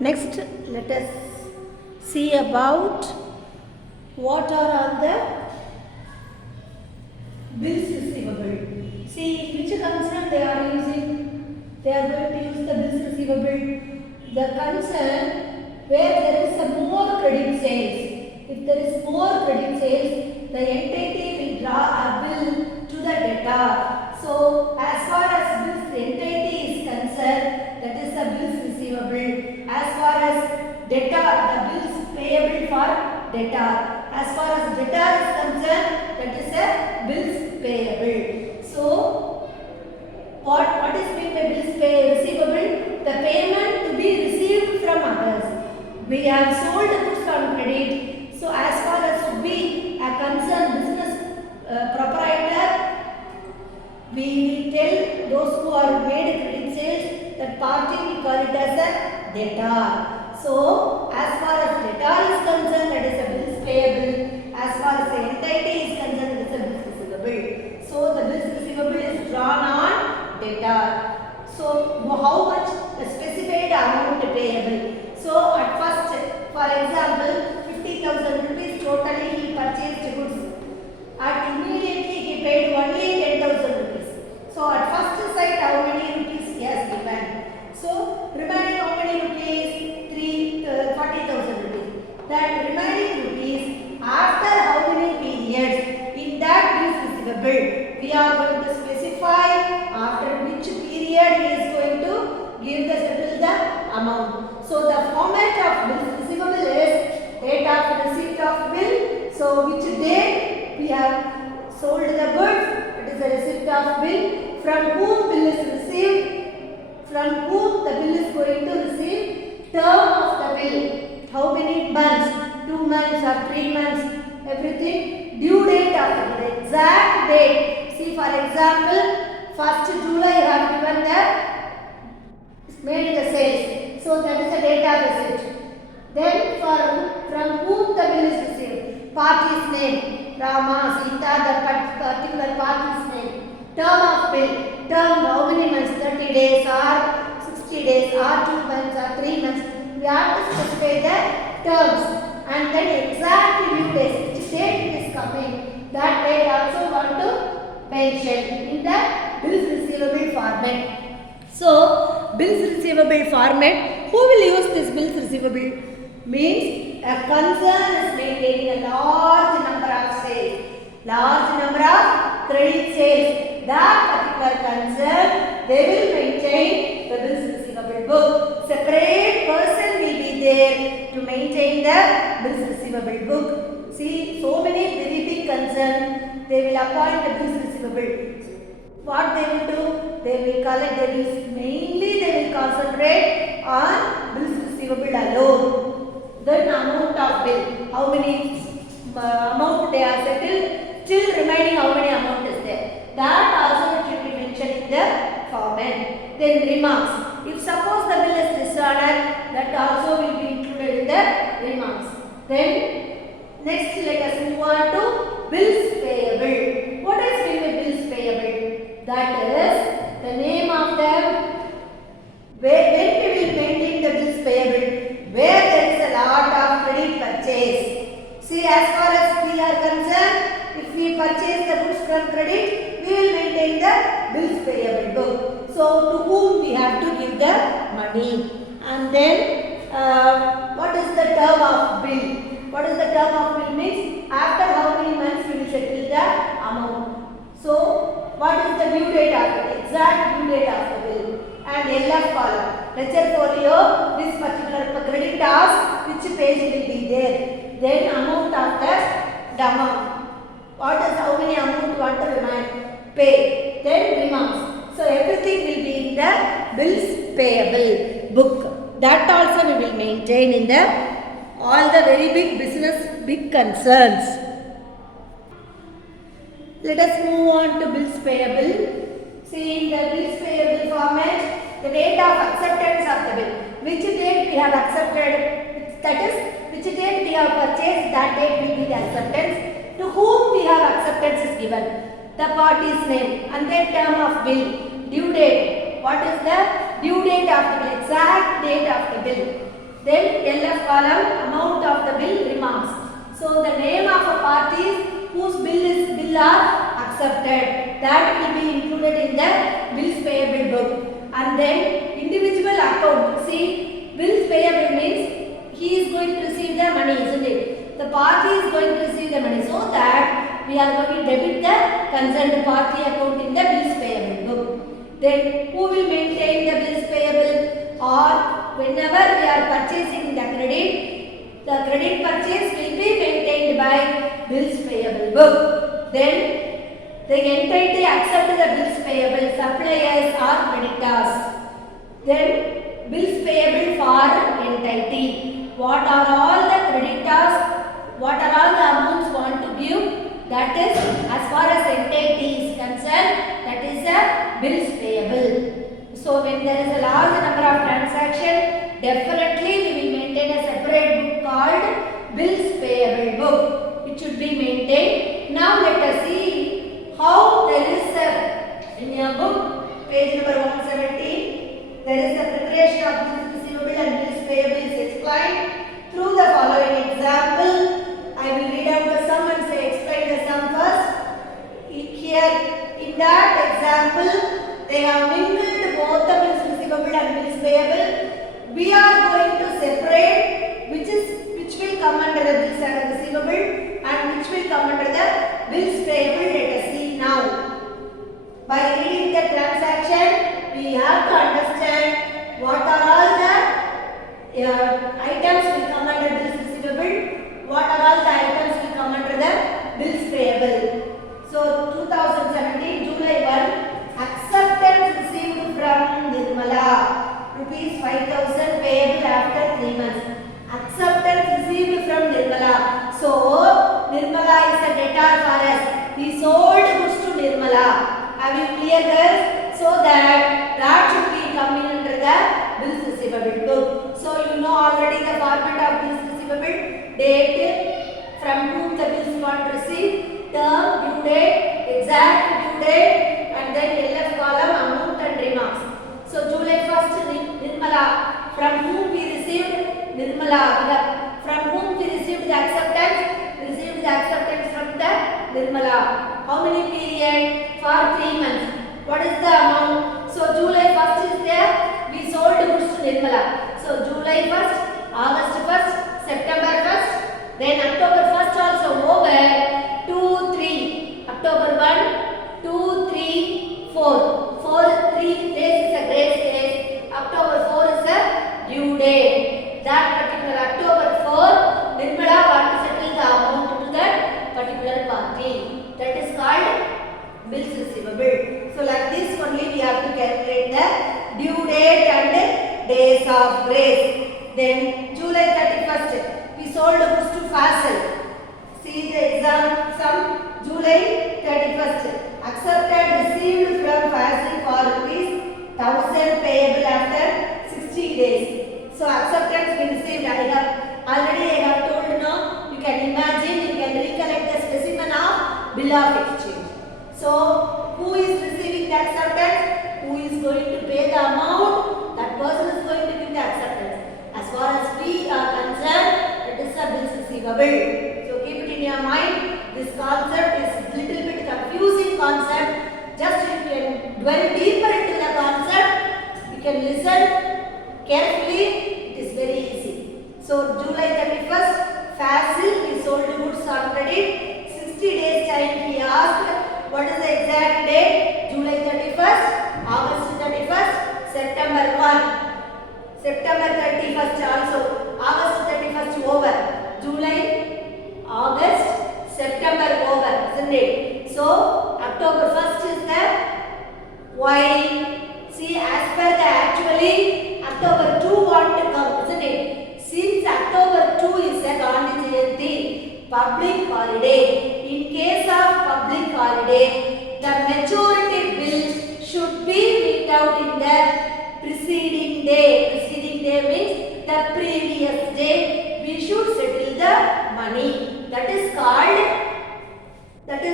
Next, let us see about what are all the bills receivable. See which concern they are using. They are going to use the bills receivable. The concern where there is a more credit sales. If there is more credit sales, the entity will draw a bill to the debtor. So, as far as bills entity is concerned, that is the bills receivable. As far as debtor, the bills payable for debtor. As far as debtor is concerned, that is a bills payable. So, what is meant by bills receivable? The payment to be received from others. We have sold the goods on credit. So, as far as to be a concerned business proprietor, we will tell those who are made credit sales that party we call it as a debtor. So, as far as debtor is concerned, that is a bills payable. As far as the entity is concerned, it is a bills receivable. So, the bills receivable is drawn on debtor. So, how much specified amount payable? So, at first, for example, 50,000 rupees totally he purchased goods. And immediately he paid only 10,000 rupees. So, at first sight, how many rupees he has given? So, remaining how many rupees? 40,000 rupees. That remaining rupees, after how many periods? In that bills receivable, we are going to specify after which period he is going to give the settle the amount. So, the format of bills receivable is date of receipt of bill. So, which date we have sold the goods? It is a receipt of bill. From whom bill is received? From whom the bill is going to receive? Term of the bill. How many months? 2 months or 3 months? Everything. Due date of the bill. Exact date. See, for example, 1st July you have given the made the sales. So that is the date of receipt. Then from whom the bill is received? Party's name. Rama, Sita, the particular party's name. Term of bill. Term how many months? 30 days or 60 days or 2 months or 3 months. We have to specify the terms. And then exact due date. Which date it is coming. That date also want to mention in the bills receivable format. So, bills receivable format, who will use this bills receivable? Means a concern is maintaining a large number of sales, large number of credit sales. That particular concern, they will maintain the bills receivable book. Separate person will be there to maintain the bills receivable book. See, so many very big concerns, they will appoint the bills receivable. What they will do? They will collect, mainly they will concentrate on bills receivable alone. Then amount of bill, how many amount they are settled, still remaining how many amount is there. That also should be mentioned in the format. Then remarks. If suppose the bill is dishonored, that also will be included in the remarks. Then next let us move on to bills payable. What is meant by bills payable? That is the name of them. When we will maintain the bills payable, where there is a lot of credit purchase. See, as far as we are concerned, if we purchase the goods from credit, we will maintain the bills payable book. So, to whom we have to give the money. And then, what is the term of bill? What is the term of bill means? After how many months we will settle the amount. So, what is the due date of it? Exact due date of the bill. And LF column. Ledger folio, this particular credit task, which page will be there. Then amount of the amount. What is how many amount want to remind? Pay. Then remarks. So everything will be in the bills payable book. That also we will maintain in the all the very big business, big concerns. Let us move on to bills payable. See, in the bills payable format, the date of acceptance of the bill. Which date we have accepted, that is, which date we have purchased, that date will be the acceptance. To whom we have acceptance is given. The party's name and then term of bill. Due date. What is the due date of the bill? Exact date of the bill. Then LF column, amount of the bill, remarks. So the name of a parties whose bill are accepted, that will be included in the bills payable book. And then individual account. See, bills payable means he is going to receive the money, isn't it? The party is going to receive the money, so that we are going to debit the concerned party account in the bills payable book. Then who will maintain the bills payable? Or whenever we are purchasing the credit purchase will be maintained by bills payable book. Then the entity accept the bills payable, suppliers or creditors. Then bills payable for entity. What are all the creditors? What are all the amounts want to give? That is, as far as entity is concerned, that is a bills payable. So when there is a large number of transactions, definitely we will maintain a separate book called bills payable book. It should be maintained. Now let us see how there is a, in your book, page number 117, there is a preparation of bills receivable and bills payable is explained through the following example. I will read out the sum and say explain the sum first. Here in that example, they have mingled both the bills receivable and bills payable. We are going to separate which will come under the bills receivable and which will come under the bills payable. Let us see now. By reading the transaction, we have to understand what are all the items will come under bills receivable, what are all the items will come under the bills payable. So 2017 July 1, acceptance received from Nirmala, rupees 5,000 payable after 3 months. Acceptance received from Nirmala. So Nirmala is a debtor for us. He sold goods to Nirmala. Have you clear, girls? So that should be coming under the bills receivable book. So you know already the format of bills receivable: date, from whom the bills want to receive, term, due date, exact due date, and then LF column, amount and remarks. So July 1st, Nirmala, from whom we received Nirmala, from whom we received the acceptance, from the Nirmala. How many period? For 3 months. What is the amount? So July 1st is there, we sold goods to Nirmala. So July 1st, August 1st, September 1st, then October 1st also over. 2, 3. October 1, 2, 3, 4. 3 days is a grace days. October 4 is a due date. That particular October 4, Nirmala want to settle the amount to that particular party. That is called bills receivable. So like this only we have to calculate the due date and days of grace. Then July 31st, we sold goods to Faisal. See the exam sum. July 31st, accepted received from Faisal for rupees 1,000 payable after 60 days. So acceptance we received. I have told now. You can imagine, you can recollect the specimen of bill of exchange. So who is receiving the acceptance? Who is going to pay the amount? That person is going to give the acceptance. As far as we are concerned, it is a bills receivable. So keep it in your mind. This concept is little bit confusing concept. Just you can dwell deeper into the concept. You can listen carefully. It is very easy. So July 31st, Faisal, we sold goods on credit. 60 days time he asked. What is the exact date? July 31st, August 31st, September 1. September 31st also, August 31st over. July, August, September over, isn't it? So, October 1st is the why? See, as per the actually, October 2 want to come, isn't it? Since October 2 is a Gandhi Jayanti, public holiday. In case of public holiday, the maturity bill should be read out in the preceding day. Preceding day means the previous day. We should settle the money. That is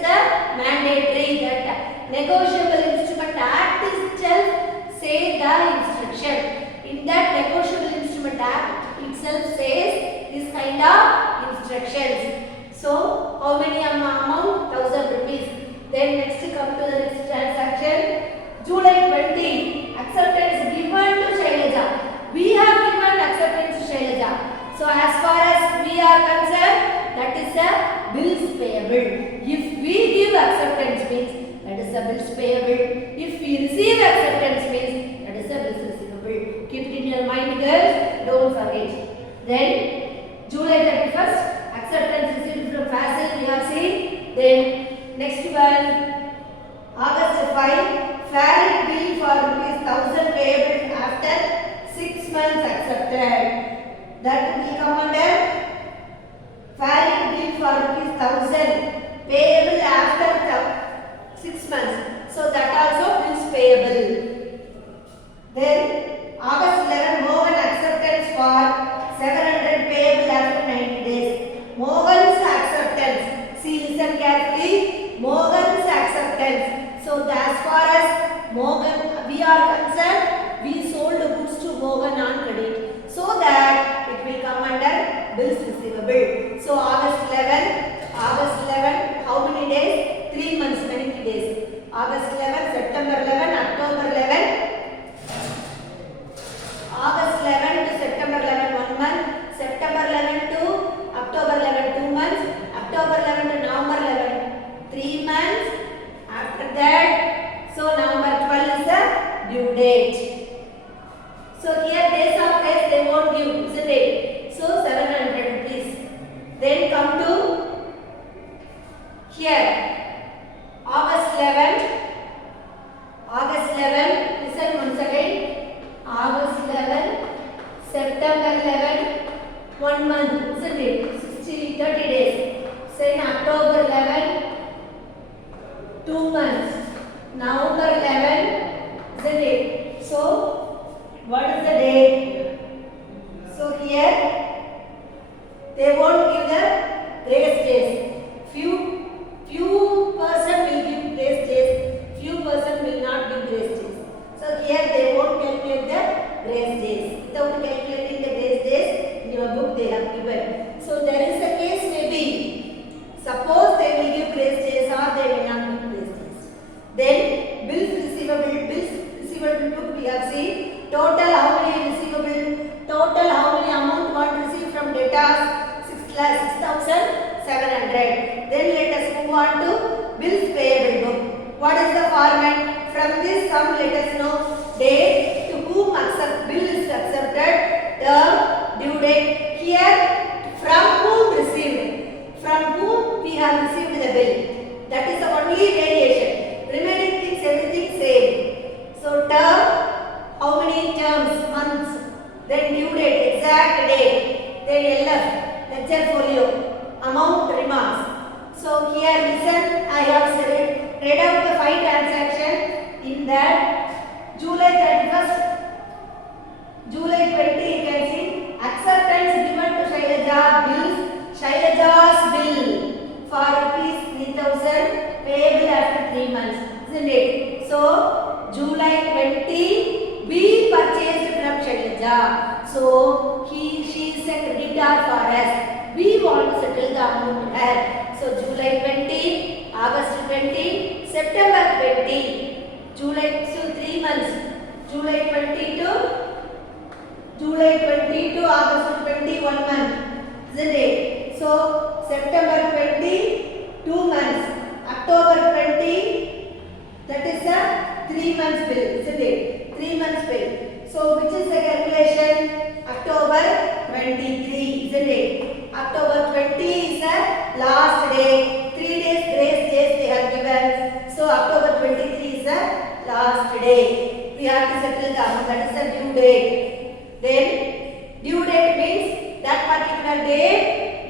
the mandatory. That negotiable instrument act itself say the instruction. In that negotiable instrument act, it instructions. So how many amount? 1000 rupees. Then next come to the next transaction. July 20, acceptance given to Shailaja. We have given acceptance to Shailaja. So as far as we are concerned, that is a bills payable. If we give acceptance means that is a bills payable. If we receive acceptance means that is a bills receivable. Keep it in your mind, girls. Don't forget. Then July 31st, acceptance received from Fasil we have seen. Then next one, August 5, valid bill for ₹1000 payable after 6 months accepted. That will come under valid bill for ₹1000 payable after 6 months. So that also bills payable. Then August 11, Mohan acceptance for 700 payable after 90 days. Mohan's acceptance. See, listen carefully. Mohan's acceptance. So as far as Mohan we are concerned, we sold goods to Mohan on credit. So that it will come under bills receivable. So August 11, how many days? 3 months, 90 days. August 11, September 11, October 11. August 11 to September 11, 1 month. September 11 to October 11, 2 months. October 11 to November 11, 3 months. After that, so November 12 is the due date. So here days of days they won't give, isn't it? So 700 rupees. Then come to here. August 11, listen once again. August 11, September 11, 1 month, isn't it? 30 days. Then October 11, 2 months. November 11, isn't it? So, what is the date? So here, they won't give the grace days. Few person will give grace days, few person will not give grace days. So here they won't calculate the grace days. Without calculating the grace days, in your book they have given. So there is a case maybe, suppose they will give grace days or they will not give grace days. Then bills receivable book we have seen. Total how many receivable? Total how many amount want received from debtors? 6,700. Then let us move on to bills payable book. What is the format? From this sum let us know date, to whom bill is accepted, term, due date. Here from whom received. From whom we have received the bill. That is the only variation. Remaining things everything same. So term, how many terms, months. Then due date, exact date. Then LF, ledger folio, amount, remarks. So here listen, I have read out the 5 transactions. In that July 31st, July 20 you can see acceptance given to Shailaja bills. Shailaja's bill for ₹3,000 payable after 3 months, isn't it? So July 20 we purchased from Shailaja. So she is a creditor for us. We want to settle the amount to her. So July 20, August 20, September 20, July, so 3 months. July 20 to August 20, 1 month, isn't it? So September 20, 2 months. October 20, that is a 3 months bill, isn't it? 3 months bill. So which is the calculation? October 23, isn't it? October 20 is the last day. 3 days grace days they have given. So October 23 is the last day. We have to settle the amount. That is the due date. Then due date means that particular day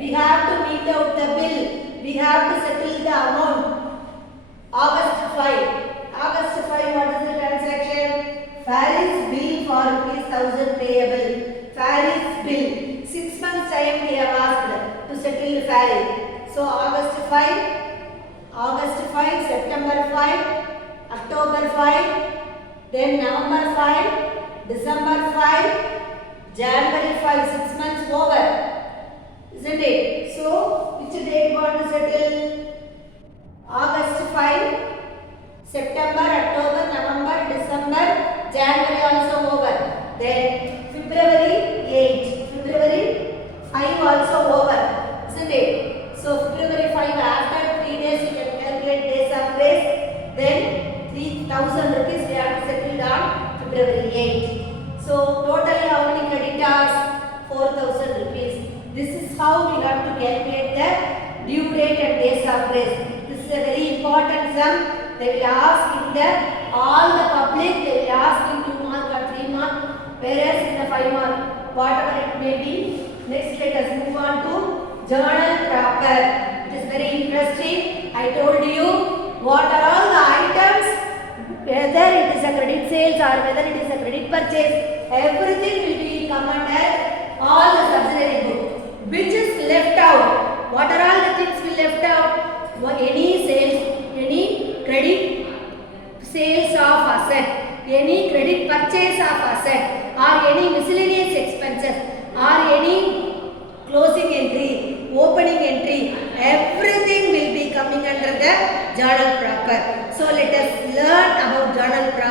we have to meet out the bill. We have to settle the amount. August 5. August 5, what is the transaction? Faris bill for ₹1,000 payable. Faris bill. 6 months time we have asked to settle the Faris. So August 5, September 5, October 5, then November 5, December 5, January 5, 6 months over, isn't it? So, which date want to settle? August 5, September, October, November, December, January also over. Then February 8, February 5 also over, isn't it? So February 5 after 3 days you can calculate days of grace. Then 3,000 rupees we have to settle on February 8. So totally how many creditors? 4,000 rupees. This is how we have to calculate the due date and days of grace. This is a very important sum. They will ask in the all the public, they will ask in 2 mark or 3 mark, whereas in the 5 mark, whatever it may be. Next let us move on to journal proper. It is very interesting. I told you what are all the items, whether it is a credit sales or whether it is a credit purchase, everything will be come under all the subsidiary book. Which is left out? What are all the things we left out? Any sales, any credit sales of asset, any credit purchase of asset, or any miscellaneous expenses, or any closing entry, opening entry, everything will be coming under the journal proper. So let us learn about journal proper.